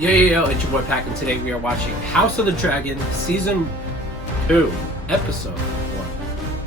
Yo, it's your boy Pac, and today we are watching House of the Dragon Season 2, Episode 1.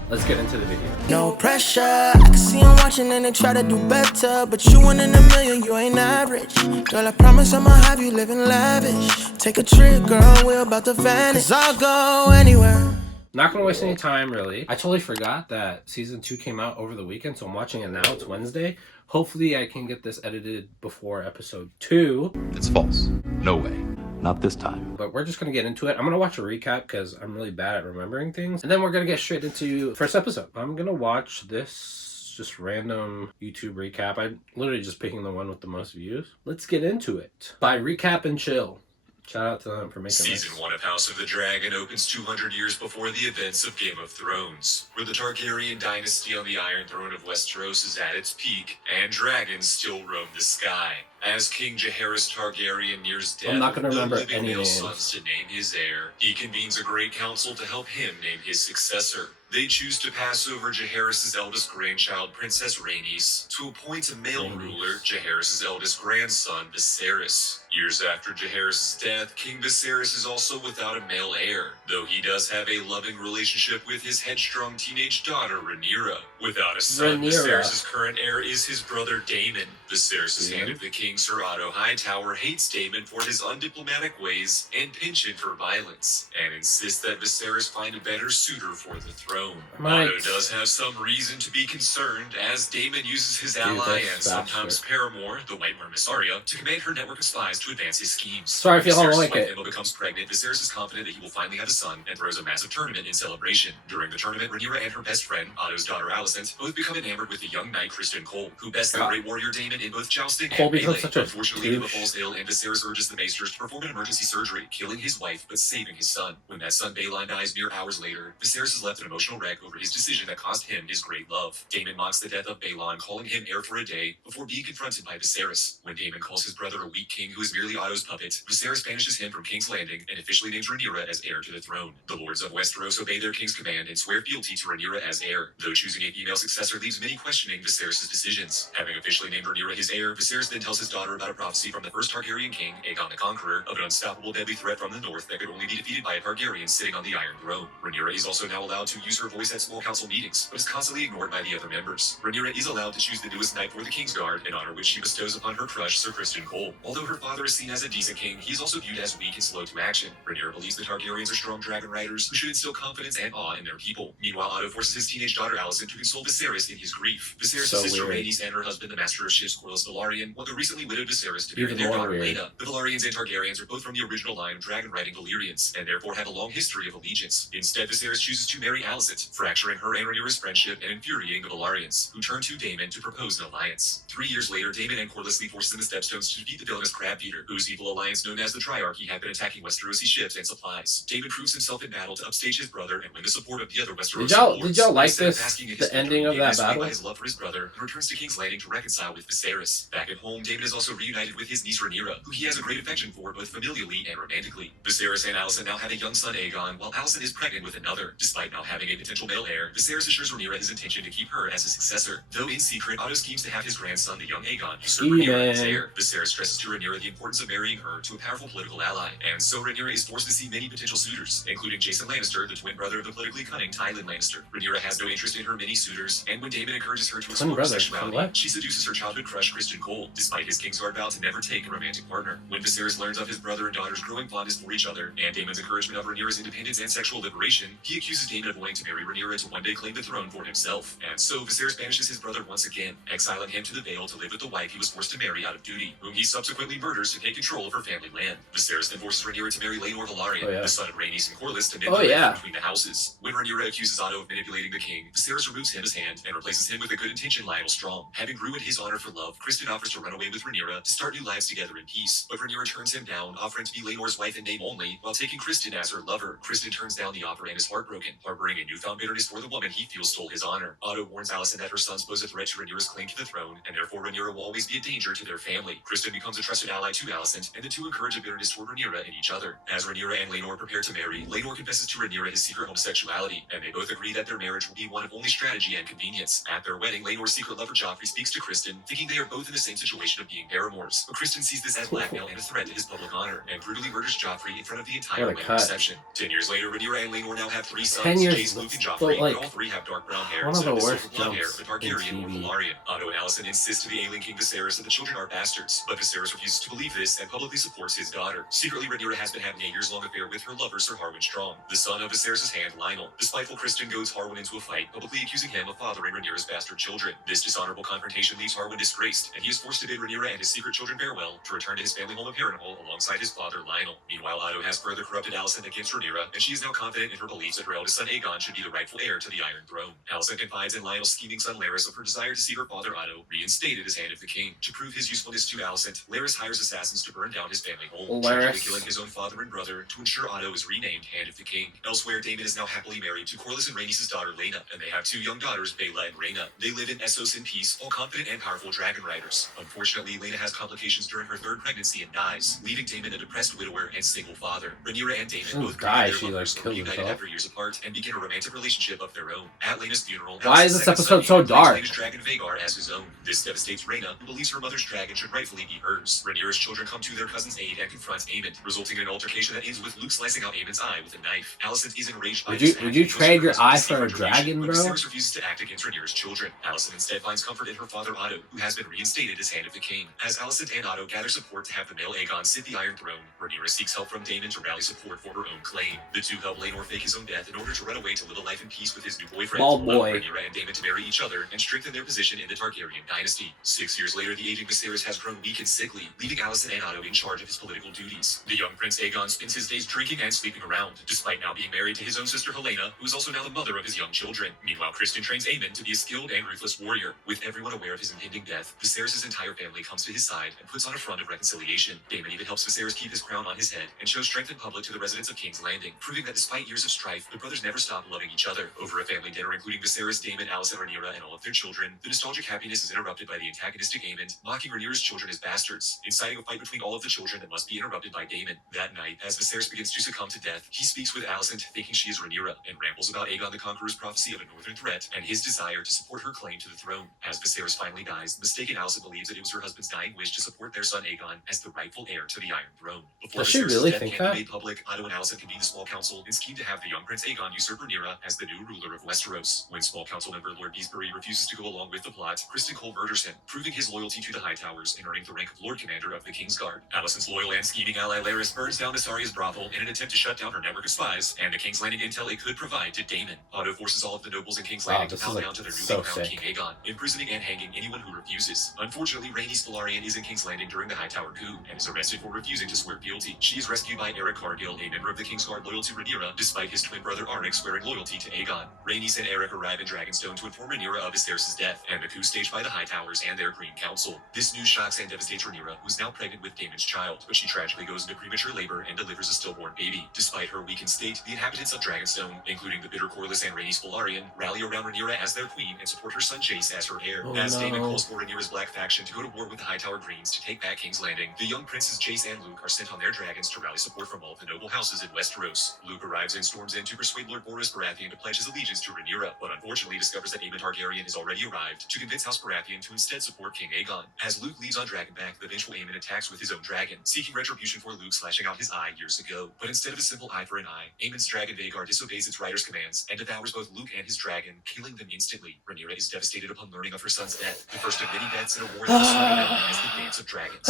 Let's get into the video. No pressure, I can see I'm watching and they try to do better, but you one in a million, you ain't average. Girl, I promise I'ma have you living lavish. Take a trip, girl, we're about to vanish. 'Cause I'll go anywhere. Not gonna waste any time, really. I totally forgot that Season 2 came out over the weekend, so I'm watching it now. It's Wednesday. Hopefully I can get this edited before Episode 2. It's false. No way. Not this time. But we're just gonna get into it. I'm gonna watch a recap because I'm really bad at remembering things. And then we're gonna get straight into the first episode. I'm gonna watch this just random YouTube recap. I'm literally just picking the one with the most views. Let's get into it. By Recap and Chill. Shout out to them for making this. Season 1 of House of the Dragon opens 200 years before the events of Game of Thrones, where the Targaryen dynasty on the Iron Throne of Westeros is at its peak, and dragons still roam the sky. As King Jaehaerys Targaryen nears death, I'm not gonna remember living any male names. sons to name his heir, he convenes a great council to help him name his successor. They choose to pass over Jaehaerys' eldest grandchild, Princess Rhaenys, to appoint a male ruler, Jaehaerys' eldest grandson, Viserys. Years after Jaehaerys' death, King Viserys is also without a male heir, though he does have a loving relationship with his headstrong teenage daughter, Rhaenyra. Without a son, Viserys' current heir is his brother Daemon. Viserys' hand of the king, Sir Otto Hightower, hates Daemon for his undiplomatic ways and penchant for violence, and insists that Viserys find a better suitor for the throne. Otto does have some reason to be concerned, as Daemon uses his ally and sometimes paramour, the White Mermiss Arya, to command her network of spies to advance his schemes. Sorry if you don't like it. Emma becomes pregnant, Viserys is confident that he will finally have a son and throws a massive tournament in celebration. During the tournament, Rhaenyra and her best friend, Otto's daughter Alicent, both become enamored with the young knight Criston Cole, who bests the great warrior Daemon in both jousting and melee. Unfortunately, Emma falls ill, and Viserys urges the maesters to perform an emergency surgery, killing his wife but saving his son. When that son Balon dies mere hours later, Viserys is left an emotional wreck over his decision that cost him his great love. Daemon mocks the death of Balon, calling him heir for a day, before being confronted by Viserys. When Daemon calls his brother a weak king who is merely Otto's puppet, Viserys banishes him from King's Landing and officially names Rhaenyra as heir to the throne. The lords of Westeros obey their king's command and swear fealty to Rhaenyra as heir, though choosing a female successor leaves many questioning Viserys' decisions. Having officially named Rhaenyra his heir, Viserys then tells his daughter about a prophecy from the first Targaryen king, Aegon the Conqueror, of an unstoppable deadly threat from the north that could only be defeated by a Targaryen sitting on the Iron Throne. Rhaenyra is also now allowed to use her voice at small council meetings, but is constantly ignored by the other members. Rhaenyra is allowed to choose the newest knight for the Kingsguard, an honor which she bestows upon her crush, Sir Criston Cole. Although her father is seen as a decent king, he is also viewed as weak and slow to action. Rhaenyra believes the Targaryens are strong dragon riders who should instill confidence and awe in their people. Meanwhile, Otto forces his teenage daughter Alicent to console Viserys in his grief. Viserys' sister Rhaenys and her husband, the master of ships, Corlys Velaryon, want the recently widowed Viserys to marry their daughter Laena. The Velaryons and Targaryens are both from the original line of dragon-riding Valyrians, and therefore have a long history of allegiance. Instead, Viserys chooses to marry Alicent, fracturing her and Rhaenyra's friendship and infuriating the Velaryons, who turn to Daemon to propose an alliance. 3 years later, Daemon and Corlys lead forces in the Stepstones to defeat the villainous Crab Eater, whose evil alliance known as the Triarchy had been attacking Westerosi ships and supplies. Daemon proves himself in battle to upstage his brother and win the support of the other Westerosi lords. Did y'all like this? The ending of that battle? His love for his brother, and returns to King's Landing to reconcile with Viserys. Back at home, Daemon is also reunited with his niece Rhaenyra, who he has a great affection for both familially and romantically. Viserys and Alicent now have a young son Aegon, while Alicent is pregnant with another. Despite now having a potential male heir, Viserys assures Rhaenyra his intention to keep her as his successor. Though in secret, Otto schemes to have his grandson, the young Aegon, usurp Rhaenyra as heir. Viserys stresses to Rhaenyra the importance of marrying her to a powerful political ally, and so Rhaenyra is forced to see many potential suitors, including Jason Lannister, the twin brother of the politically cunning Tywin Lannister. Rhaenyra has no interest in her many suitors, and when Daemon encourages her to explore her sexuality, she seduces her childhood crush Criston Cole, despite his Kingsguard vow to never take a romantic partner. When Viserys learns of his brother and daughter's growing fondness for each other, and Daemon's encouragement of Rhaenyra's independence and sexual liberation, he accuses Daemon of wanting to marry Rhaenyra to one day claim the throne for himself. And so Viserys banishes his brother once again, exiling him to the Vale to live with the wife he was forced to marry out of duty, whom he subsequently murders to take control of her family land. Viserys then forces Rhaenyra to marry Laenor Velaryon, the son of Rhaenys and Corlys, to mend the rift between the houses. When Rhaenyra accuses Otto of manipulating the king, Viserys removes him his hand and replaces him with a good-intentioned Lionel Strong. Having ruined his honor for love, Criston offers to run away with Rhaenyra to start new lives together in peace, but Rhaenyra turns him down, offering to be Laenor's wife in name only, while taking Criston as her lover. Criston turns down the offer and is heartbroken, harboring a newfound bitterness for the woman he feels stole his honor. Otto warns Alicent that her sons pose a threat to Rhaenyra's claim to the throne, and therefore Rhaenyra will always be a danger to their family. Criston becomes a trusted ally to Alicent, and the two encourage a bitterness toward Rhaenyra and each other. As Rhaenyra and Laenor prepare to marry, Laenor confesses to Rhaenyra his secret homosexuality, and they both agree that their marriage will be one of only strategy and convenience. At their wedding, Laenor's secret lover Joffrey speaks to Criston, thinking they are both in the same situation of being paramours. But Kristen sees this as blackmail and a threat to his public honor, and brutally murders Joffrey in front of the entire What a wedding cut. reception. 10 years later, Rhaenyra and Laenor now have 3 sons, 10 years, Jace, Luke, and but, Joffrey, like, but all 3 have dark brown hair one of instead the of the worst silver blonde hair jumps of the Targaryen in or TV. Velaryon. Otto and Alicent insist to the ailing King Viserys that the children are bastards, but Viserys refuses to believe this and publicly supports his daughter. Secretly, Rhaenyra has been having a years-long affair with her lover, Sir Harwin Strong, the son of Viserys' hand, Lionel. The spiteful Kristen goads Harwin into a fight, publicly accusing him of fathering Rhaenyra's bastard children. This dishonorable confrontation leaves Harwin disgraced, and he is forced to bid Rhaenyra and his secret children farewell to return to his family home of Harrenhal alongside his father, Lionel. Meanwhile, Otto has further corrupted Alicent against Rhaenyra, and she is now confident in her beliefs that her eldest son Aegon should be the rightful heir to the Iron Throne. Alicent confides in Lionel's scheming son Larys of her desire to see her father Otto reinstated as Hand of the King. To prove his usefulness to Alicent, Larys hires assassins to burn down his family home, tragically killing his own father and brother to ensure Otto is renamed Hand of the King. Elsewhere, Daemon is now happily married to Corlys and Rhaenys' daughter Laena, and they have 2 young daughters, Baela and Rhaena. They live in Essos in peace, all confident and powerful dragon riders. Unfortunately, Laena has complications during her 3rd pregnancy and dies, leaving Daemon a depressed widower and single father. Rhaenyra and Daemon both grieve their lovers, reunited after years apart, and begin a romantic relationship of their own. At Laena's funeral, why is this episode so dark? Laena's dragon Vhagar as his own. This devastates Rhaena, who believes her mother's dragon should rightfully be hers. Rhaenyra's children come to their cousin's aid and confront Aemond, resulting in an altercation that ends with Luke slicing out Aemond's eye with a knife. Alicent is enraged by this. Would you trade your eye for a dragon, bro? Viserys refuses to act against Rhaenyra's children. Alicent instead finds comfort in her father Otto, who has been reinstated as Hand of the King. As Alicent and Otto gather support to have the male Aegon sit the Iron Throne, Rhaenyra seeks help from Daemon to rally support for her own claim. The 2 help Laenor fake his own death in order to run away to live a life in peace with his new boyfriend. Bald boy. Rhaenyra and Daemon to marry each other and strengthen their position in the Targaryen dynasty. 6 years later, the aging Viserys has grown weak and sickly, leaving Alicent and Otto in charge of his political duties. The young Prince Aegon spends his days drinking and sleeping around, despite now being married to his own sister Helena, who is also now the mother of his young children. Meanwhile, Kristen trains Aemond to be a skilled and ruthless warrior. With everyone aware of his impending death, Viserys' entire family comes to his side and puts on a front of reconciliation. Daemon even helps Viserys keep his crown on his head and shows strength in public to the residents of King's Landing, proving that despite years of strife, the brothers never stop loving each other. Over a family dinner including Viserys, Daemon, Alicent, Rhaenyra, and all of their children, the nostalgic happiness is interrupted by the antagonistic Aemond, mocking Rhaenyra's children as bastards, inciting a fight between all of the children that must be interrupted by Daemon. That night, as Viserys begins to succumb to death, he speaks with Alicent, thinking she is Rhaenyra, and rambles about Aegon the Conqueror's prophecy of a northern threat and his desire to support her claim to the throne. As Viserys finally dies, the mistaken Alicent believes that it was her husband's dying wish to support their son Aegon as the rightful heir to the Iron Throne. Before Does she Viserys' really death think can that? be made public, Otto and Alicent convene the Small Council and scheme to have the young Prince Aegon usurp Rhaenyra as the new ruler of Westeros. When Small Council member Lord Beesbury refuses to go along with the plot, Kristen Cole murders him, proving his loyalty to the Hightowers and earning the rank of Lord Commander of the King's Guard. Alicent's loyal and scheming ally Larys burns down Mysaria's brothel in an attempt to shut down her network of spies and the King's Landing intel it could provide to Daemon. Otto forces all of the nobles in King's Landing to bow down to their newly crowned King Aegon, imprisoning and hanging anyone who refuses. Unfortunately, Rhaenys Velaryon is in King's Landing during the Hightower coup and is arrested for refusing to swear guilty. She is rescued by Eric Cargill, a member of the King's Guard loyal to Rhaenyra, despite his twin brother Arik swearing loyalty to Aegon. Rhaenys and Eric arrive in Dragonstone to inform Rhaenyra of Viserys' death and the coup staged by the Hightowers and their Green Council. This news shocks and devastates Rhaenyra, who is now pregnant with Daemon's child, but she tragically goes into premature labor and delivers a stillborn baby. Despite her weakened state, the inhabitants of Dragonstone, including the bitter Corlys and Rhaenys Velaryon, rally around Rhaenyra as their queen and support her son Jace as her heir. Daemon calls for Rhaenyra's Black faction to go to war with the Hightower Greens to take back King's Landing, the young princes Jace and Luke are sent on their dragons to rally support from all of the noble houses in Westeros. Luke arrives and storms in to persuade Lord Boris Baratheon to pledge his allegiance to Rhaenyra, but unfortunately discovers that Aemon Targaryen has already arrived to convince House Baratheon to instead support King Aegon. As Luke leaves on Dragonback, the vengeful Aemon attacks with his own dragon, seeking retribution for Luke slashing out his eye years ago. But instead of a simple eye for an eye, Aemon's dragon Vhagar disobeys its rider's commands and devours both Luke and his dragon, killing them instantly. Rhaenyra is devastated upon learning of her son's death, the first of many deaths in a war that was soon known as the Dance of Dragons.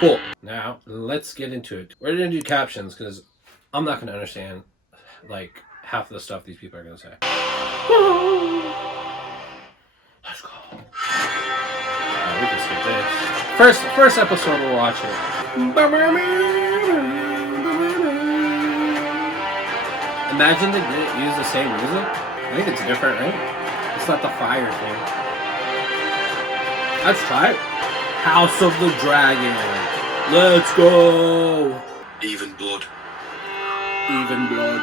Cool. Now, let's get into it. We're going to do captions because I'm not going to understand, like, half of the stuff these people are going to say. Let's go. We can skip this. First episode, we'll watch it. Imagine they didn't use the same music. I think it's different, right? It's not the fire thing. Let's try it. House of the Dragon. Let's go. Even blood. Even blood.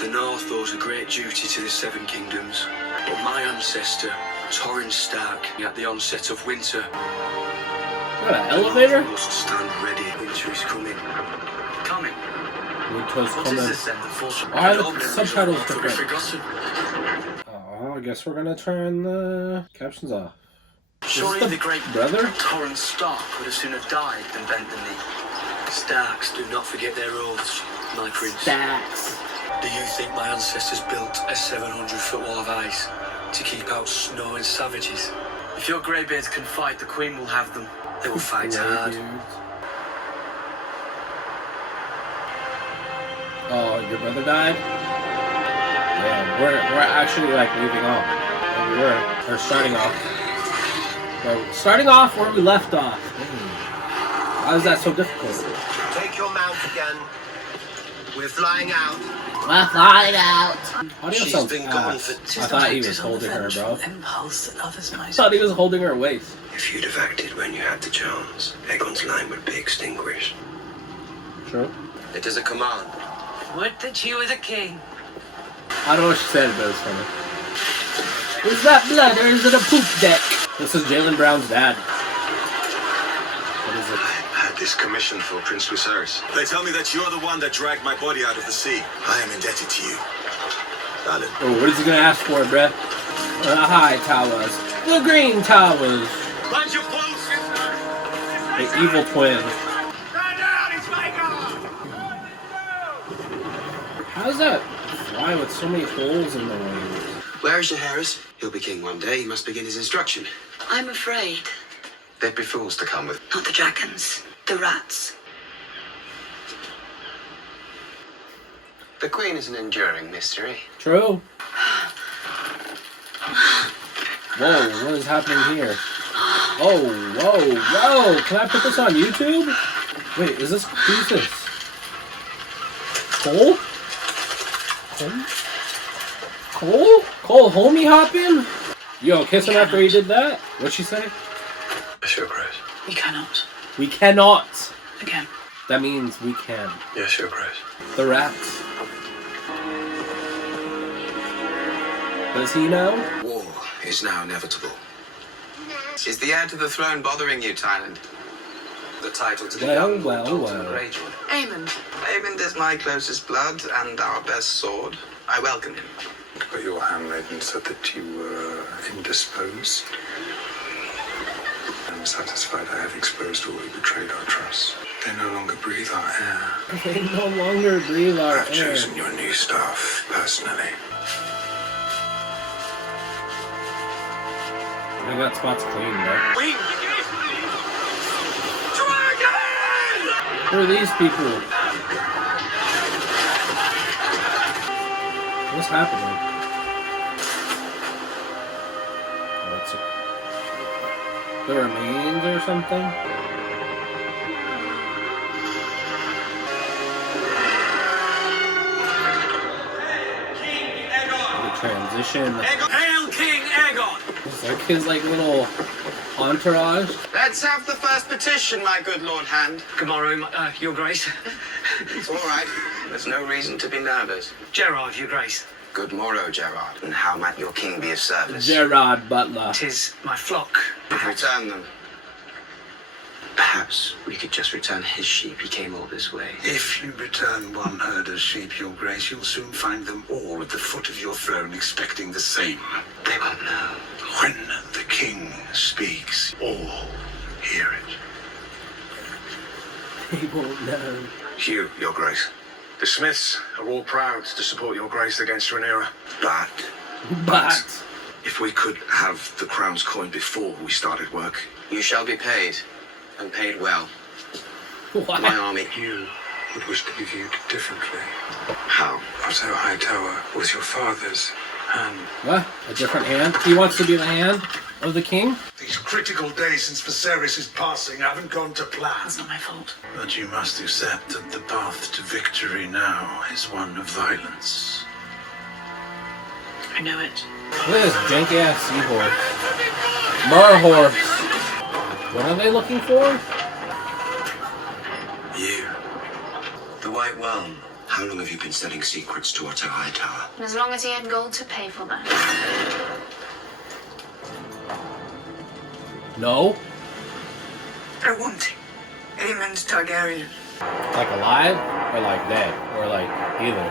The North owes a great duty to the Seven Kingdoms, but my ancestor, Torrhen Stark, at the onset of winter, What, an elevator? must stand ready. Winter is coming. Coming. Winter's What coming. is this then? The false Why are the memories subtitles of to be different? forgotten. Oh, I guess we're gonna turn the captions off. Surely the great brother? Torrance Stark would have sooner died than bent the knee. Starks do not forget their oaths, my prince. Stacks. Do you think my ancestors built a 700-foot wall of ice to keep out snow and savages? If your greybeards can fight, the Queen will have them. They will fight hard. Oh, your brother died? Yeah, we're actually like leaving off. We're starting off. We're starting off where we left off. Why is that so difficult? Take your mount again. We're flying out. We're flying out. Audio She's sounds been gone ass. for... I thought he was holding her, bro. Impulse that others might I thought he was holding her waist. If you'd have acted when you had the chance, Aegon's line would be extinguished. True. It is a command. Would that you were the king. I don't know what she said, but it's funny. Is that blood or is it a poop deck? This is Jalen Brown's dad. What is it? I had this commission for Prince Viserys. They tell me that you're the one that dragged my body out of the sea. I am indebted to you, darling. Oh, what is he gonna ask for, bruh? The high towers. The green towers. Mind your clothes! The evil twin. How's that fly with so many holes in the wings? Where is Jaehaerys? He'll be king one day. He must begin his instruction. I'm afraid. There'd be fools to come with. Not the dragons, the rats. The Queen is an enduring mystery. True. Whoa, what is happening here? Oh, whoa, whoa! Can I put this on YouTube? Wait, is this... Who's this? Cole? Cole? Cole? Cole homie hopping? Yo, kiss him after he did that? What'd she say? Yes, Your Grace. We cannot. We cannot. Again. That means we can. Yes, Your Grace. The rats. Does he know? War is now inevitable. Is the heir to the throne bothering you, Tyrant? The title to the young Dalton Greyjoy. Aemon. Aemond is my closest blood and our best sword. I welcome him. But your handmaiden said that you were indisposed. I'm satisfied I have exposed all who betrayed our trust. They no longer breathe our air. They no longer breathe our I've air. chosen your new staff personally. I got spots clean, bro. Who are these people? What's happening? What's it? The remains or something? The transition. Hail King Aegon! It's like his little entourage. Let's have the first petition, my good Lord Hand. Good morrow, Your Grace. It's all right. There's no reason to be nervous. Gerard, Your Grace. Good morrow, Gerard. And how might your king be of service? Gerard Butler. 'Tis my flock. Return them. Perhaps we could just return his sheep. He came all this way. If you return one herder's sheep, Your Grace, you'll soon find them all at the foot of your throne expecting the same. They won't know. When the king speaks, all hear it. He won't know. You, Your Grace. The Smiths are all proud to support Your Grace against Rhaenyra. But If we could have the crown's coin before we started work. You shall be paid, and paid well. what? My army. You would wish to be viewed differently. How? Otto Hightower was your father's hand. What? A different hand? He wants to be the hand of the king? These critical days since Viserys' passing haven't gone to plan. That's not my fault. But you must accept that the path to victory now is one of violence. I know it. Look at this janky ass seahorse. Merhorse. What are they looking for? You. The White Worm. How long have you been selling secrets to Otto Hightower? As long as he had gold to pay for them. No. I want him. Aemond Targaryen. Like alive? Or like dead? Or like either?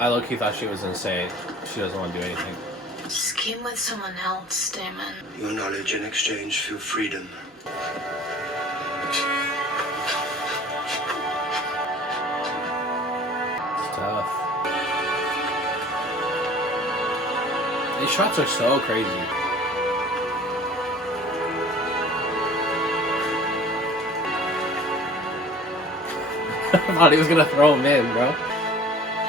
I low-key thought she was insane. She doesn't want to do anything. Scheme with someone else, Damon. Your knowledge in exchange for freedom. It's tough. These shots are so crazy. I thought he was gonna throw him in, bro.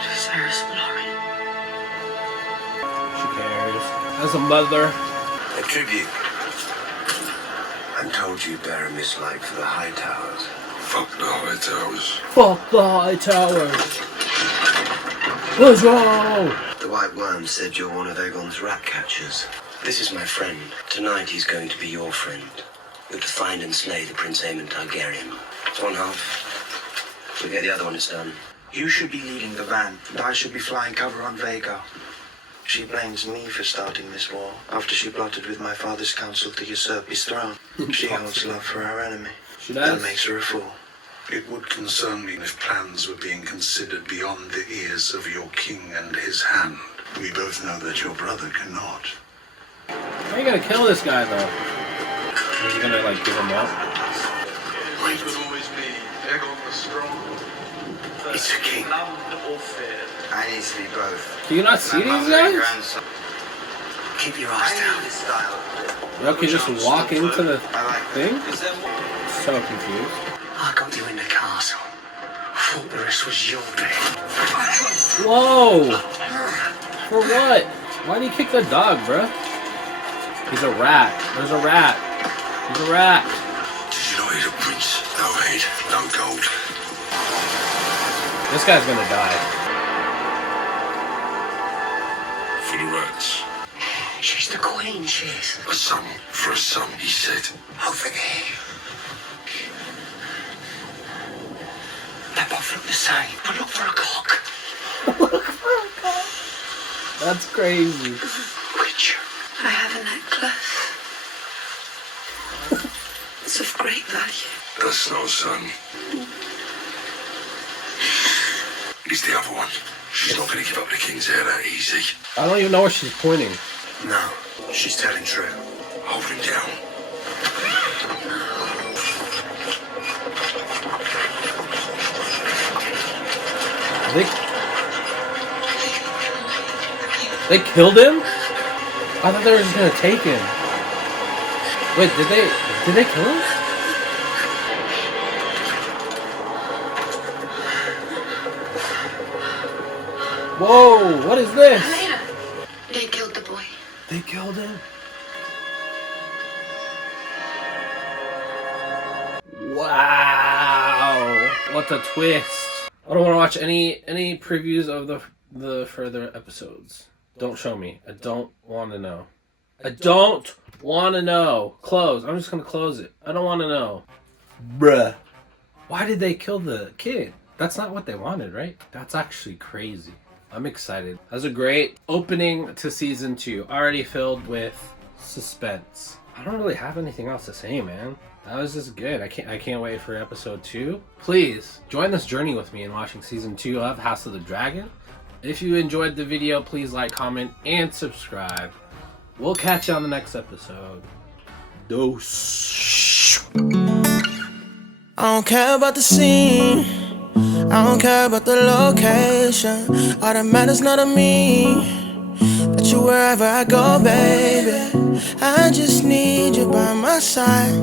Deserves glory. She cares. As a mother. A tribute. I'm told you bear a mislike for the High Towers. Fuck the High Towers. Fuck the High Towers. Let's go! The White Worm said you're one of Aegon's rat catchers. This is my friend. Tonight he's going to be your friend. You're to find and slay the Prince Aemon Targaryen. It's one half. We'll get the other one, it's done. You should be leading the van, and I should be flying cover on Vhagar. She blames me for starting this war, after she plotted with my father's council to usurp his throne. She holds love for her enemy. She does. That makes her a fool. It would concern me if plans were being considered beyond the ears of your king and his hand. We both know that your brother cannot. How are you gonna kill this guy, though? Is he gonna, like, give him up? It would always be Aegon the Strong. It's a king. I need to be both. Do you not see these guys? Keep your eyes down. this style. Y'all can just walk into the I like thing? So confused. I got you in the castle. Thought the rest was your day. Whoa! For what? Why did he kick the dog, bruh? He's a rat. There's a rat. He's a rat. Did you not hate a prince? No hate, no gold. This guy's gonna die. For the rats. She's the queen, she is. A son for a son, he said. Over there. They both look the same, but look for a cock. That's crazy. Which? I have a necklace. It's of great value. That's no son. He's the other one. She's not going to give up the king's heir that easy. I don't even know where she's pointing. No, she's telling true. Hold him down. They killed him? I thought they were just gonna take him. Wait, did they kill him? Whoa, what is this? Helena. They killed the boy. They killed him. Wow, what a twist. I don't want to watch any previews of the further episodes. Don't show me. I don't want to know. I don't want to know. Close. I'm just going to close it. I don't want to know. Bruh. Why did they kill the kid? That's not what they wanted, right? That's actually crazy. I'm excited. That was a great opening to season 2. Already filled with suspense. I don't really have anything else to say, man. That was just good. I can't wait for episode 2. Please join this journey with me in watching season 2 of House of the Dragon. If you enjoyed the video, please like, comment, and subscribe. We'll catch you on the next episode. Dose. I don't care about the scene, I don't care about the location. All that matters not to me, that you wherever I go, baby. I just need you by my side.